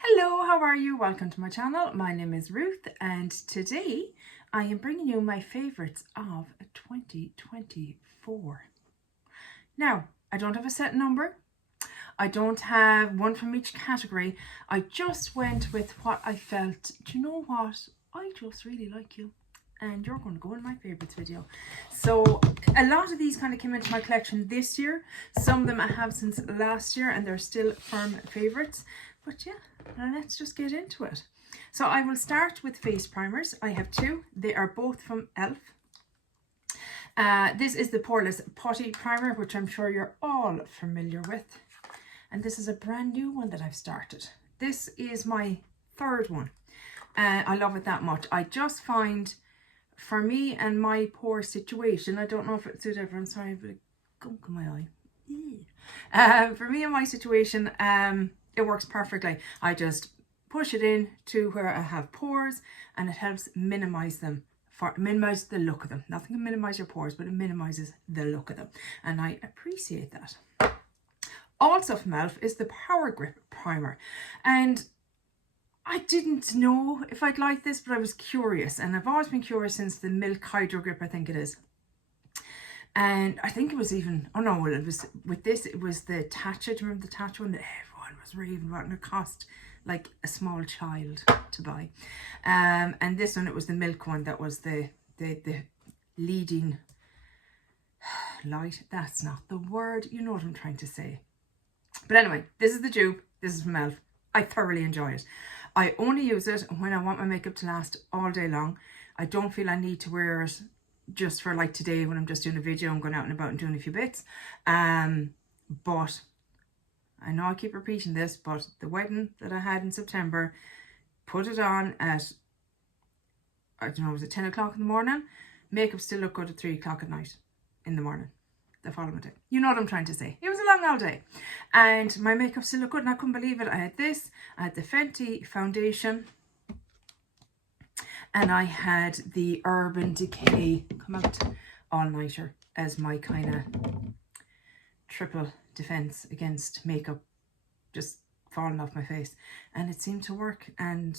Hello, how are you? Welcome to my channel. My name is Ruth and today I am bringing you my favourites of 2024. Now, I don't have a set number. I don't have one from each category. I just went with what I felt. Do you know what? I just really like you. And you're going to go in my favourites video. So a lot of these kind of came into my collection this year. Some of them I have since last year and they're still firm favourites. But yeah, now let's just get into it. So I will start with face primers. I have two. They are both from e.l.f. This is the Poreless Putty Primer, which I'm sure you're all familiar with. And this is a brand new one that I've started. This is my third one. I love it that much. I just find, for me and my pore situation, I don't know if it suits everyone, sorry, but a gunk in my eye. For me and my situation, it works perfectly. I just push it in to where I have pores and it helps minimize them, minimize the look of them. Nothing can minimize your pores, but it minimizes the look of them. And I appreciate that. Also from e.l.f. is the Power Grip Primer. And I didn't know if I'd like this, but I was curious. And I've always been curious since the Milk Hydro Grip, I think it is. And I think it was even, oh no, well, it was with this, it was the Tatcha. Do you remember the Tatcha one that everyone was raving about? And it cost like a small child to buy. And this one, it was the milk one that was the leading light. That's not the word. You know what I'm trying to say. But anyway, this is the dupe. This is from e.l.f. I thoroughly enjoy it. I only use it when I want my makeup to last all day long. I don't feel I need to wear it just for like today when I'm just doing a video and going out and about and doing a few bits. But I know I keep repeating this, but the wedding that I had in September, put it on at, I don't know, was it 10 o'clock in the morning? Makeup still looked good at 3 o'clock at night in the morning. The following day. You know what I'm trying to say. It was a long old day. And my makeup still looked good and I couldn't believe it. I had this, I had the Fenty foundation, and I had the Urban Decay Come Out All-Nighter as my kind of triple defense against makeup just falling off my face. And it seemed to work. And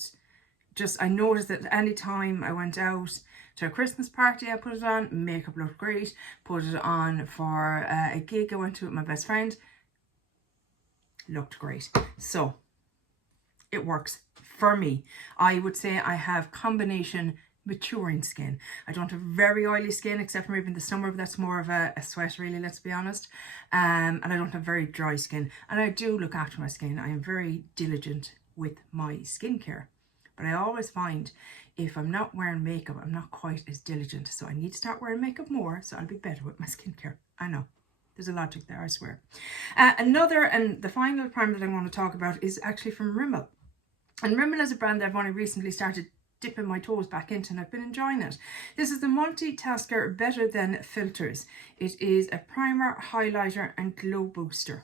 just, I noticed that any time I went out to a Christmas party, I put it on, makeup looked great. Put it on for a gig I went to with my best friend, looked great. So it works for me. I would say I have combination maturing skin. I don't have very oily skin except for maybe in the summer, but that's more of a sweat really, let's be honest. And I don't have very dry skin. And I do look after my skin. I am very diligent with my skincare. But I always find if I'm not wearing makeup, I'm not quite as diligent. So I need to start wearing makeup more so I'll be better with my skincare. I know. There's a logic there, I swear. Another and the final primer that I want to talk about is actually from Rimmel. And Rimmel is a brand that I've only recently started dipping my toes back into and I've been enjoying it. This is the Multitasker Better Than Filters. It is a primer, highlighter and glow booster.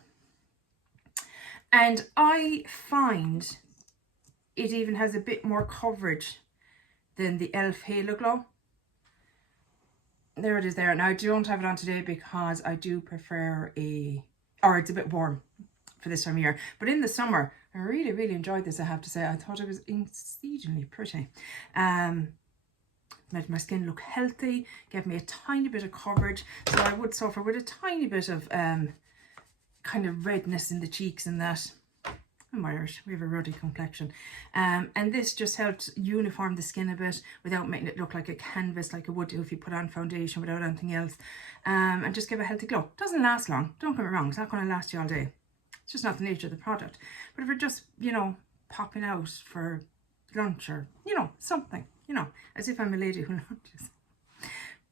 And I find it even has a bit more coverage than the e.l.f. Halo Glow. There it is there. Now I don't have it on today because I do prefer it's a bit warm for this time of year. But in the summer, I really, really enjoyed this, I have to say. I thought it was exceedingly pretty. Made my skin look healthy, gave me a tiny bit of coverage. So I would suffer with a tiny bit of kind of redness in the cheeks and that. I'm Irish, we have a ruddy complexion. And this just helped uniform the skin a bit without making it look like a canvas like it would do if you put on foundation without anything else. And just give a healthy glow. Doesn't last long, don't get me wrong, it's not going to last you all day. It's just not the nature of the product. But if you're just, you know, popping out for lunch or, you know, something, you know, as if I'm a lady who lunches.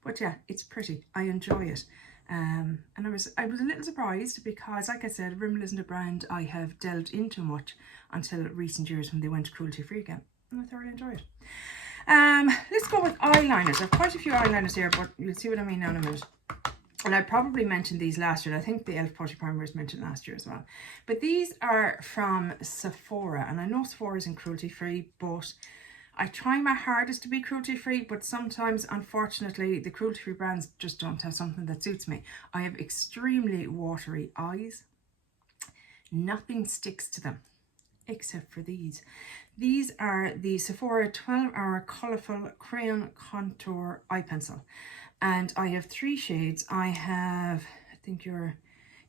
But yeah, it's pretty. I enjoy it. And I was a little surprised because, like I said, Rimmel isn't a brand I have delved into much until recent years when they went cruelty-free again. And I thoroughly enjoy it. Let's go with eyeliners. I have quite a few eyeliners here, but you'll see what I mean now in a minute. And I probably mentioned these last year. I think the e.l.f. Putty Primer was mentioned last year as well. But these are from Sephora. And I know Sephora isn't cruelty-free, but I try my hardest to be cruelty-free, but sometimes, unfortunately, the cruelty-free brands just don't have something that suits me. I have extremely watery eyes. Nothing sticks to them. except for these. These are the Sephora 12-hour colourful crayon contour eye pencil, and I have 3 shades. I have, I think your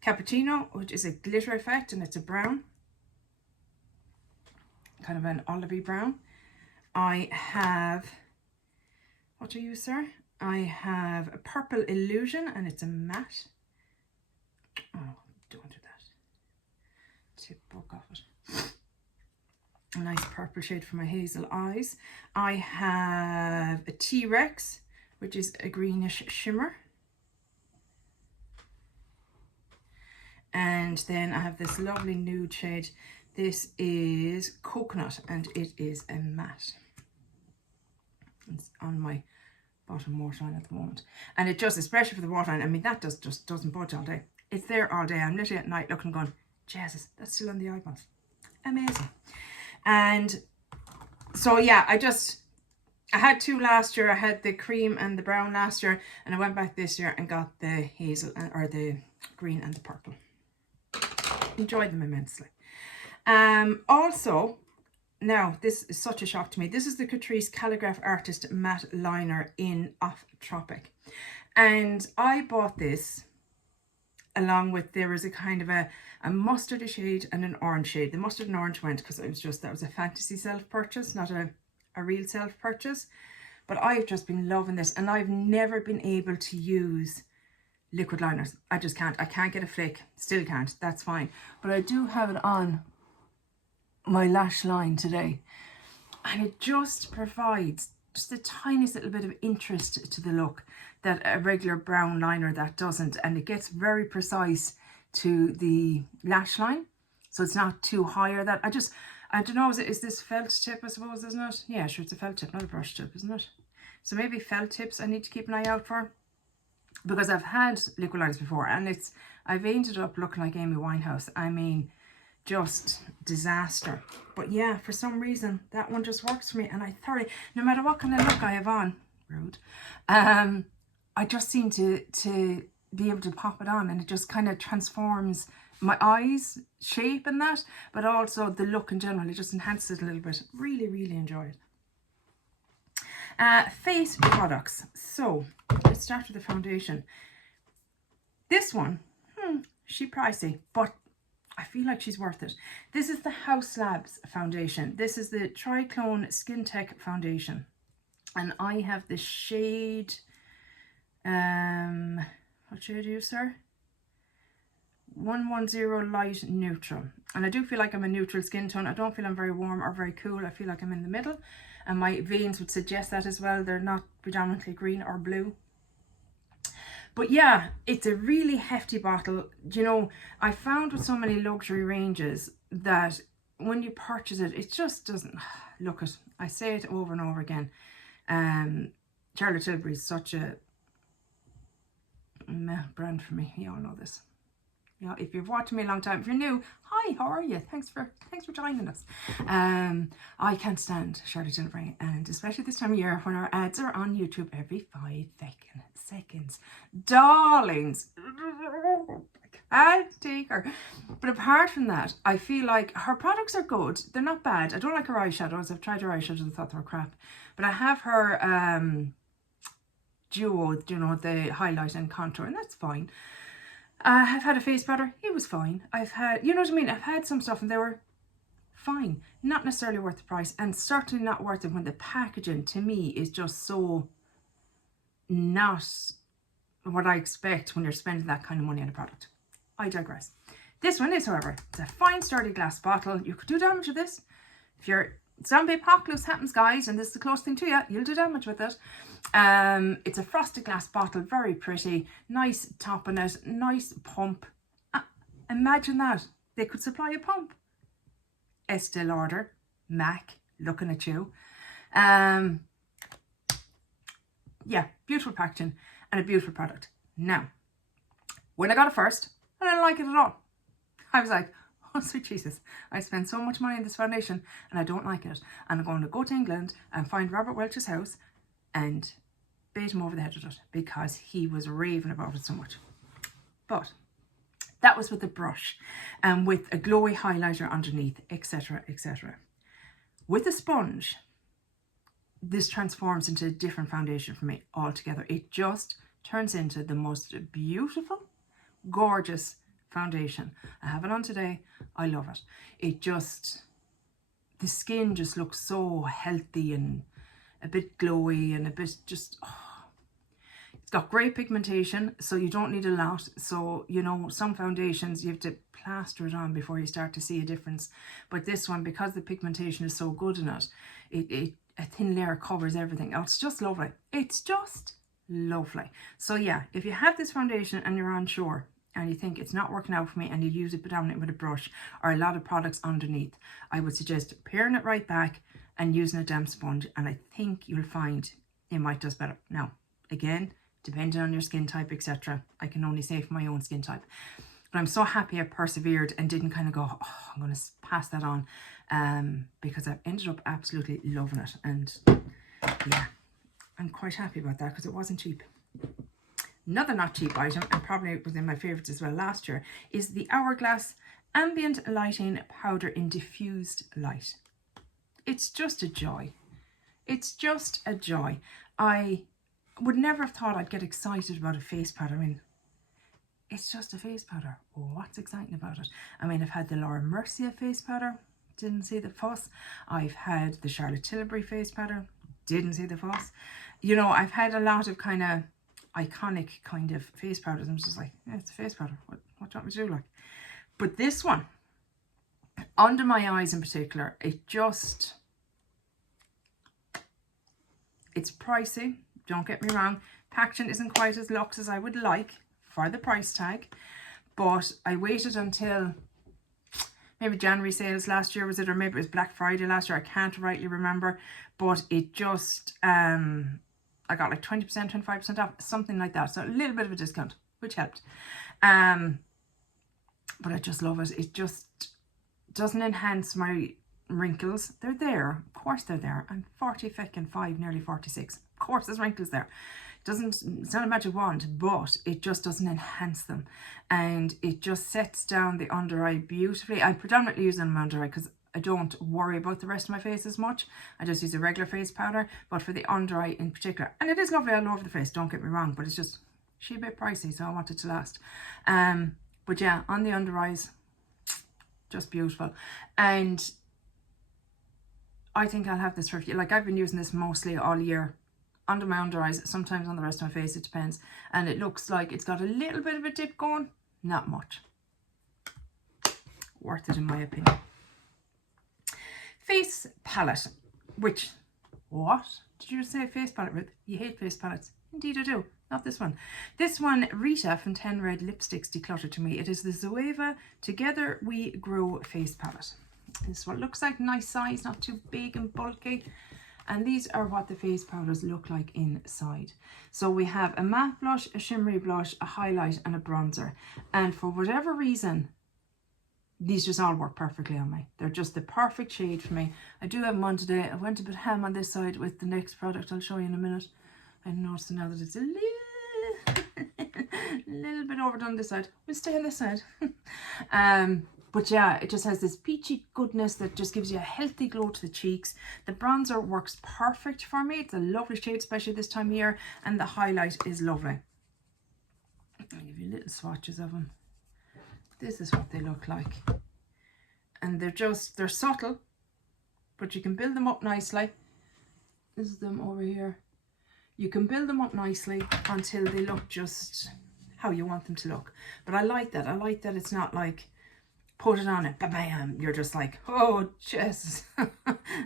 Cappuccino, which is a glitter effect, and it's a brown, kind of an olivey brown. I have, what are you, sir? I have a Purple Illusion, and it's a matte. Oh, don't do that. Tip broke off it. A nice purple shade for my hazel eyes. I have a T-Rex, which is a greenish shimmer. And then I have this lovely nude shade. This is Coconut, and it is a matte. It's on my bottom waterline at the moment. And it just, especially for the waterline, I mean, that just doesn't budge all day. It's there all day. I'm literally at night looking going, Jesus, that's still on the eyeballs. Amazing. And so yeah, I had 2 last year. I had the cream and the brown last year, and I went back this year and got the hazel, or the green and the purple. Enjoyed them immensely. Also, now this is such a shock to me. This is the Catrice Calligraph Artist Matte Liner in Off Tropic, and I bought this along with, there was a kind of a mustardy shade and an orange shade. The mustard and orange went because that was a fantasy self-purchase, not a real self-purchase. But I've just been loving this, and I've never been able to use liquid liners. I just can't. I can't get a flick. Still can't. That's fine. But I do have it on my lash line today, and it just provides just the tiniest little bit of interest to the look that a regular brown liner that doesn't, and it gets very precise to the lash line, so it's not too high or that. I don't know, is this felt tip, I suppose, isn't it? Yeah, sure, it's a felt tip, not a brush tip, isn't it? So maybe felt tips I need to keep an eye out for, because I've had liquid liners before, and I've ended up looking like Amy Winehouse. I mean, just disaster. But yeah, for some reason that one just works for me, and I thoroughly, no matter what kind of look I have on, rude, I just seem to be able to pop it on, and it just kind of transforms my eyes shape and that, but also the look in general. It just enhances it a little bit. Really, really enjoy it. Face products. So let's start with the foundation. This one, she pricey, but I feel like she's worth it. This is the House Labs foundation. This is the Triclone Skin Tech foundation, and I have the shade, what shade are you, sir? 110 Light Neutral. And I do feel like I'm a neutral skin tone. I don't feel I'm very warm or very cool. I feel like I'm in the middle, and my veins would suggest that as well. They're not predominantly green or blue. But yeah, it's a really hefty bottle. You know, I found with so many luxury ranges that when you purchase it, it just doesn't look it. I say it over and over again. Charlotte Tilbury is such a meh brand for me. You all know this. You know, if you've watched me a long time, if you're new, hi, how are you? Thanks for joining us. I can't stand Charlotte Tilbury, and especially this time of year when our ads are on YouTube every 5 seconds. Darlings, I can't take her. But apart from that, I feel like her products are good. They're not bad. I don't like her eyeshadows. I've tried her eyeshadows and thought they were crap. But I have her duo, you know, the highlight and contour, and that's fine. I've had a face powder, it was fine. I've had, you know what I mean, I've had some stuff and they were fine. Not necessarily worth the price, and certainly not worth it when the packaging to me is just so not what I expect when you're spending that kind of money on a product. I digress. This one is, however, it's a fine sturdy glass bottle. You could do damage with this. If your zombie apocalypse happens, guys, and this is the close thing to you, you'll do damage with it. It's a frosted glass bottle, very pretty, nice top on it, nice pump. Imagine that, they could supply a pump. Estee Lauder, MAC, looking at you. Yeah, beautiful packaging and a beautiful product. Now, when I got it first, I didn't like it at all. I was like, oh sweet Jesus, I spent so much money on this foundation and I don't like it, and I'm going to go to England and find Robert Welch's house and bait him over the head with it because he was raving about it so much. But That was with a brush and with a glowy highlighter underneath, etc, etc. With a sponge, this transforms into a different foundation for me altogether. It just turns into the most beautiful, gorgeous foundation. I have it on today. I love it. It just, the skin just looks so healthy and a bit glowy and a bit just, oh. It's got great pigmentation, so you don't need a lot. So, you know, some foundations you have to plaster it on before you start to see a difference. But this one, because the pigmentation is so good in it, a thin layer covers everything. Oh, it's just lovely. It's just lovely. So yeah, if you have this foundation and you're unsure and you think it's not working out for me and you use it predominantly with a brush or a lot of products underneath, I would suggest paring it right back and using a damp sponge, and I think you'll find it might do better. Now, again, depending on your skin type, etc. I can only say for my own skin type. But I'm so happy I persevered and didn't kind of go, oh, I'm going to pass that on, because I've ended up absolutely loving it. And yeah, I'm quite happy about that because it wasn't cheap. Another not cheap item, and probably within my favourites as well last year, is the Hourglass Ambient Lighting Powder in Diffused Light. It's just a joy. It's just a joy. I would never have thought I'd get excited about a face powder. I mean, it's just a face powder. What's exciting about it? I mean, I've had the Laura Mercier face powder. Didn't see the fuss. I've had the Charlotte Tilbury face powder. Didn't see the fuss. You know, I've had a lot of kind of iconic kind of face powders. I'm just like, yeah, it's a face powder. What do you want me to do, like? But this one, under my eyes in particular, it just, it's pricey. Don't get me wrong. Packaging isn't quite as luxe as I would like for the price tag. But I waited until maybe January sales last year, was it? Or maybe it was Black Friday last year. I can't rightly remember. But it just, I got like 20%, 25% off, something like that. So a little bit of a discount, which helped. But I just love it. It just doesn't enhance my wrinkles. They're there. Of course they're there. I'm 45, nearly 46. Of course there's wrinkles there. It's not a magic wand, but it just doesn't enhance them. And it just sets down the under eye beautifully. I predominantly use it on my under eye because I don't worry about the rest of my face as much. I just use a regular face powder, but for the under eye in particular, and it is lovely all over the face, don't get me wrong, but it's just, she's a bit pricey, so I want it to last. But yeah, on the under eyes, just beautiful. And I think I'll have this for a few, like I've been using this mostly all year, under my under eyes, sometimes on the rest of my face, it depends. And it looks like it's got a little bit of a dip going, not much. Worth it in my opinion. Face palette, which, what? Did you say face palette, Ruth? You hate face palettes? Indeed I do. Not this one. This one, Rita from 10 Red Lipsticks Declutter to me. It is the Zoeva Together We Grow face palette. This is what it looks like. Nice size, not too big and bulky. And these are what the face powders look like inside. So we have a matte blush, a shimmery blush, a highlight and a bronzer. And for whatever reason, these just all work perfectly on me. They're just the perfect shade for me. I do have them on today. I went a bit ham on this side with the next product I'll show you in a minute. I'm noticing now that it's a little bit overdone this side. We'll stay on this side. But yeah, it just has this peachy goodness that just gives you a healthy glow to the cheeks. The bronzer works perfect for me. It's a lovely shade, especially this time of year. And the highlight is lovely. I'll give you little swatches of them. This is what they look like. And they're subtle, but you can build them up nicely. This is them over here. You can build them up nicely until they look just how you want them to look. But I like that. I like that it's not like, put it on it, bam, you're just like, oh, Jesus,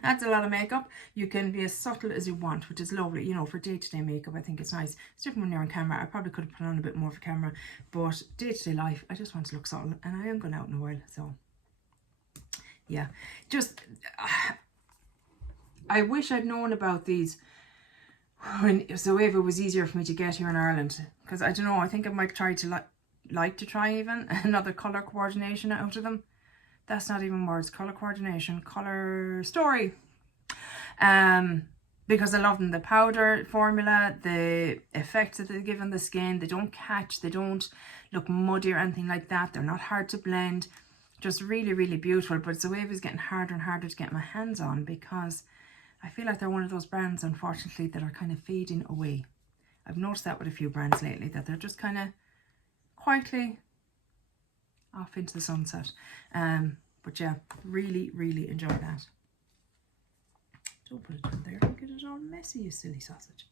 that's a lot of makeup. You can be as subtle as you want, which is lovely. You know, for day-to-day makeup, I think it's nice. It's different when you're on camera. I probably could have put on a bit more for camera, but day-to-day life, I just want to look subtle, and I am going out in a while, so yeah. Just, I wish I'd known about these when Zoeva was easier for me to get here in Ireland, because I don't know, I think I might try to like to try even another color coordination out of them. That's not even words. Color coordination, color story. because I love them. The powder formula, the effects that they give on the skin, they don't catch, they don't look muddy or anything like that. They're not hard to blend. Just really, really beautiful. But it's a wave is getting harder and harder to get my hands on, because I feel like they're one of those brands, unfortunately, that are kind of fading away. I've noticed that with a few brands lately, that they're just kind of quietly off into the sunset. But yeah, really, really enjoy that. Don't put it in there, don't get it all messy, you silly sausage.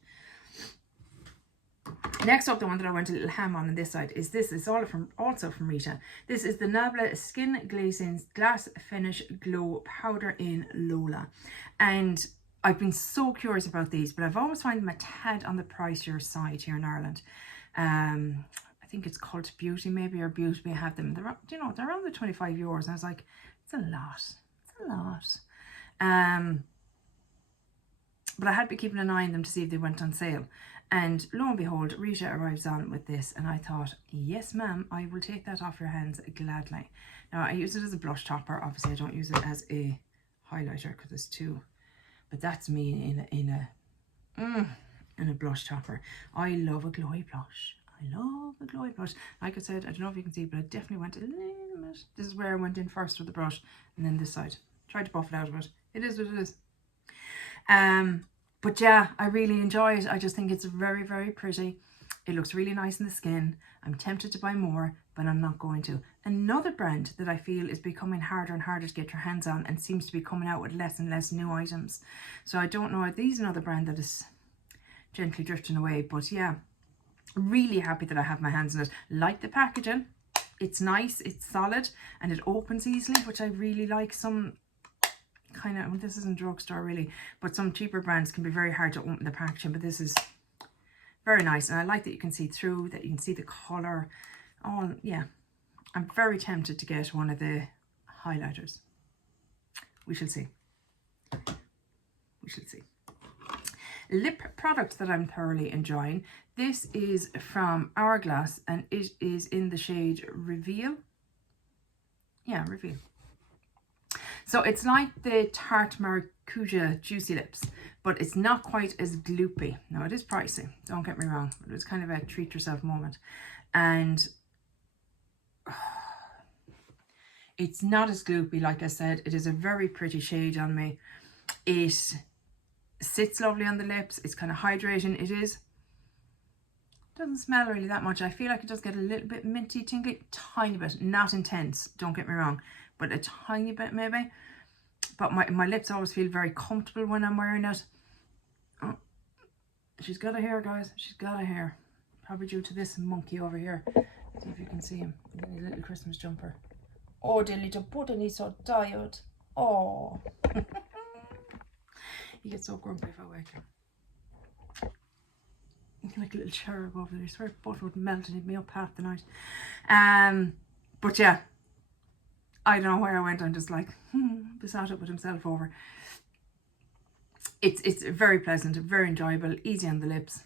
Next up, the one that I went a little ham on this side is this. It's also from Rita. This is the Nabla Skin Glazing Glass Finish Glow Powder in Lola. And I've been so curious about these, but I've always found them a tad on the pricier side here in Ireland. I think it's Cult Beauty maybe, or Beauty May have them. They're, you know, they're around the 25 euros. And I was like, it's a lot. It's a lot. But I had been keeping an eye on them to see if they went on sale. And lo and behold, Rita arrives on with this, and I thought, yes ma'am, I will take that off your hands gladly. Now I use it as a blush topper. Obviously I don't use it as a highlighter because it's too, but that's me in a blush topper. I love a glowy blush. I love a glowy blush. Like I said, I don't know if you can see, but I definitely went a little bit. This is where I went in first with the brush, and then this side. Tried to buff it out of it. It is what it is. But yeah, I really enjoy it. I just think it's very, very pretty. It looks really nice in the skin. I'm tempted to buy more, but I'm not going to. Another brand that I feel is becoming harder and harder to get your hands on, and seems to be coming out with less and less new items. So I don't know if these another brand that is gently drifting away, but yeah, really happy that I have my hands on it. Like the packaging, it's nice, it's solid, and it opens easily, which I really like. Some kind of, well, this isn't drugstore really, but some cheaper brands can be very hard to open the packaging, but this is very nice. And I like that you can see through, that you can see the colour. Oh yeah, I'm very tempted to get one of the highlighters. We shall see. We shall see. Lip product that I'm thoroughly enjoying. This is from Hourglass, and it is in the shade Reveal. Yeah, Reveal. So it's like the Tarte Maracuja Juicy Lips, but it's not quite as gloopy. Now it is pricey, don't get me wrong, but it's kind of a treat yourself moment. And it's not as gloopy, like I said. It is a very pretty shade on me. It sits lovely on the lips. It's kind of hydrating. Doesn't smell really that much. I feel like it does get a little bit minty, tingly, tiny bit, not intense, don't get me wrong, but a tiny bit maybe. But my lips always feel very comfortable when I'm wearing it. Oh, she's got a hair, guys. She's got a hair. Probably due to this monkey over here. See if you can see him in his little Christmas jumper. Oh, the little pudding, he's so tired. Oh. He gets so grumpy if I wake him. Like a little cherub over there. I swear butter would melt and eat me up half the night. But yeah, I don't know where I went. I'm just like besotted with himself over. It's very pleasant, very enjoyable, easy on the lips.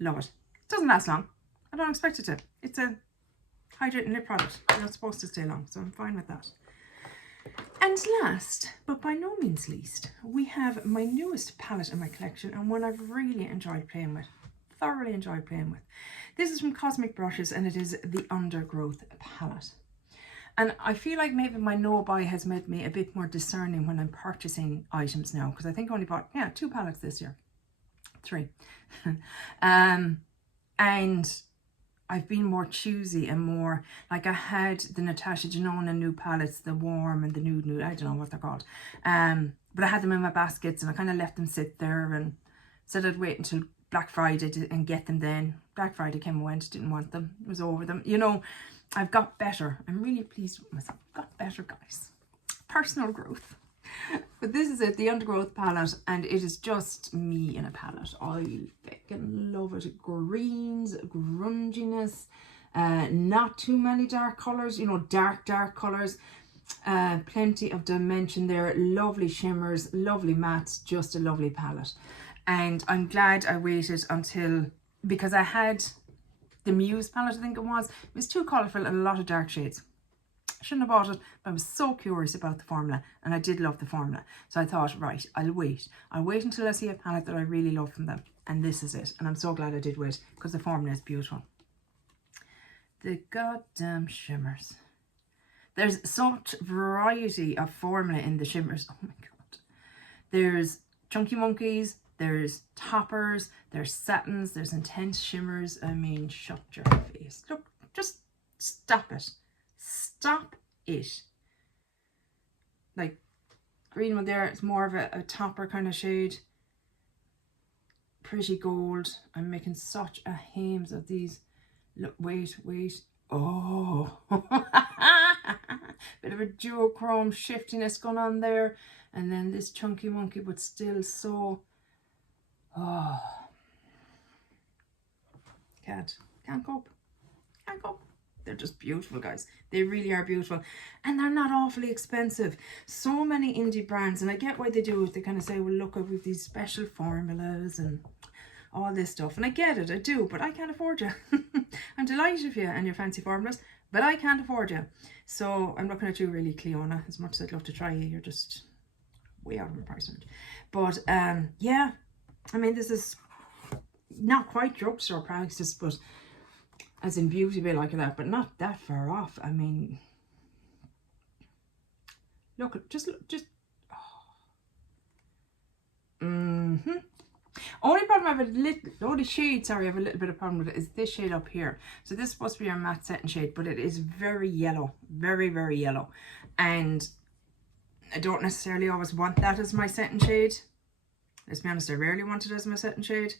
Love it. It doesn't last long. I don't expect it to. It's a hydrating lip product. It's not supposed to stay long, so I'm fine with that. And last, but by no means least, we have my newest palette in my collection, and one I've really enjoyed playing with. Thoroughly enjoyed playing with. This is from Cosmic Brushes, and it is the Undergrowth palette. And I feel like maybe my no-buy has made me a bit more discerning when I'm purchasing items now, because I think I only bought, 2 palettes this year. 3. And I've been more choosy and more, like I had the Natasha Denona new palettes, the warm and the nude, I don't know what they're called. But I had them in my baskets, and I kind of left them sit there and said I'd wait until Black Friday and get them then. Black Friday came and went, didn't want them, was over them. You know, I've got better. I'm really pleased with myself. I've got better, guys. Personal growth. But this is it, the Undergrowth palette, and it is just me in a palette. I fucking love it. Greens, grunginess, not too many dark colours, you know, dark colours. Plenty of dimension there, lovely shimmers, lovely mattes, just a lovely palette. And I'm glad I waited until, because I had the Muse palette, I think it was too colourful and a lot of dark shades. shouldn't have bought it, but I was so curious about the formula, and I did love the formula. So I thought, right, I'll wait until I see a palette that I really love from them, and this is it. And I'm so glad I did wait, because the formula is beautiful. The goddamn shimmers. There's such variety of formula in the shimmers. Oh my god. There's Chunky Monkeys, there's toppers, there's satins, there's intense shimmers. I mean, shut your face. Look, just stop it. Stop it. Like, green one there, it's more of a topper kind of shade. Pretty gold. I'm making such a hames of these. Look, wait. Oh. Bit of a duochrome shiftiness going on there. And then this Chunky Monkey, but still so... Oh. Can't cope. Can't cope. They're just beautiful, guys. They really are beautiful. And they're not awfully expensive. So many indie brands, and I get why they do it. They kind of say, well, look, we've these special formulas and all this stuff. And I get it, I do, but I can't afford you. I'm delighted with you and your fancy formulas, but I can't afford you. So I'm looking at you really, Cleona. As much as I'd love to try you, you're just way out of my price range. But yeah, I mean, this is not quite drugstore prices, but as in beauty bay like that, but not that far off. I mean, look, just oh. Only problem I have only shade, sorry, I have a little bit of problem with it, is this shade up here. So this is supposed to be our matte setting shade, but it is very yellow, very, very yellow. And I don't necessarily always want that as my setting shade. Let's be honest, I rarely want it as my setting shade.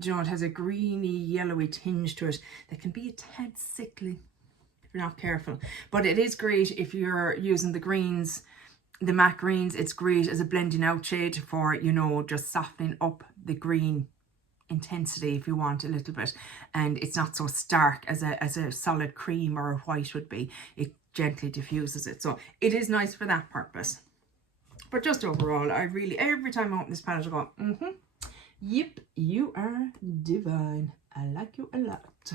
Do you know, it has a greeny, yellowy tinge to it that can be a tad sickly if you're not careful. But it is great if you're using the greens, the matte greens. It's great as a blending out shade for, you know, just softening up the green intensity if you want a little bit. And it's not so stark as a solid cream or a white would be. It gently diffuses it. So it is nice for that purpose. But just overall, I really, every time I open this palette, I go, yep, you are divine. I like you a lot.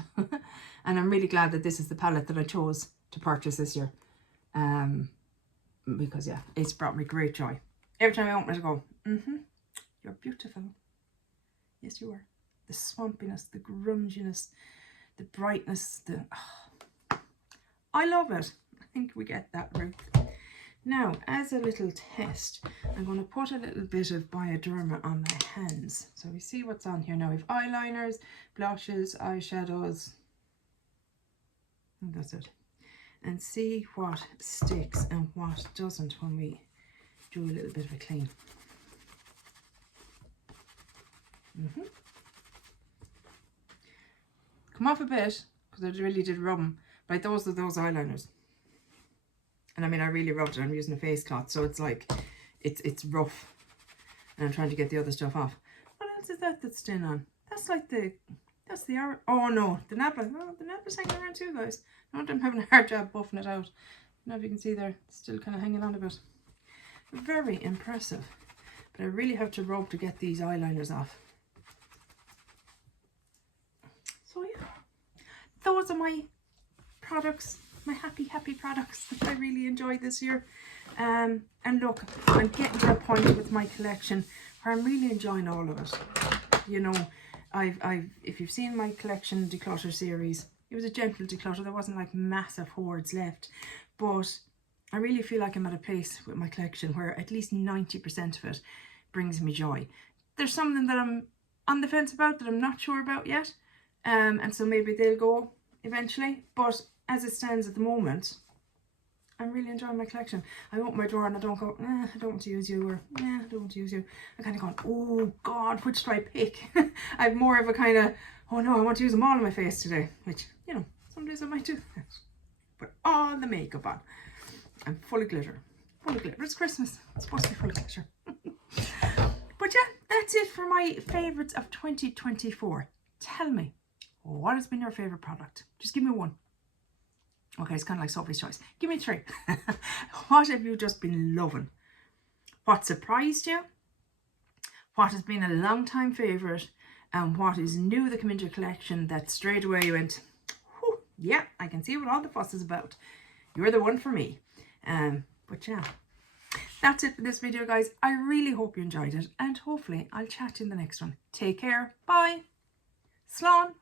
And I'm really glad that this is the palette that I chose to purchase this year. Because yeah, it's brought me great joy. Every time I open it, I go, you're beautiful. Yes, you are. The swampiness, the grunginess, the brightness, I love it. I think we get that right. Now, as a little test, I'm going to put a little bit of Bioderma on my hands. So we see what's on here now. We have eyeliners, blushes, eyeshadows. And that's it. And see what sticks and what doesn't when we do a little bit of a clean. Come off a bit, because I really did rub them. But those are those eyeliners. And I mean, I really rubbed it. I'm using a face cloth, so it's like, it's rough. And I'm trying to get the other stuff off. What else is that that's staying on? That's like that's the hour. Oh no, the napper. Oh, the napper's hanging around too, guys. No, I'm having a hard job buffing it out. I don't know if you can see there, it's still kind of hanging on a bit. Very impressive. But I really have to rub to get these eyeliners off. So yeah, those are my products. My happy products that I really enjoyed this year. And look, I'm getting to a point with my collection where I'm really enjoying all of it. You know, if you've seen my collection declutter series, it was a gentle declutter. There wasn't like massive hoards left, but I really feel like I'm at a place with my collection where at least 90% of it brings me joy. There's something that I'm on the fence about that I'm not sure about yet, and so maybe they'll go eventually, but as it stands at the moment, I'm really enjoying my collection. I open my drawer and I don't go, I don't want to use you, or I don't want to use you. I kind of go, oh God, which do I pick? I have more of a kind of, oh no, I want to use them all on my face today, which, you know, some days I might do that. Put all the makeup on. I'm full of glitter. Full of glitter. It's Christmas. It's supposed to be full of glitter. But yeah, that's it for my favourites of 2024. Tell me, what has been your favourite product? Just give me one. Okay, it's kind of like Sophie's Choice. Give me 3. What have you just been loving? What surprised you? What has been a long time favourite? And what is new that came into your collection that straight away you went, yeah, I can see what all the fuss is about. you're the one for me. But yeah, that's it for this video, guys. I really hope you enjoyed it, and hopefully I'll chat to you in the next one. Take care. Bye. Slán.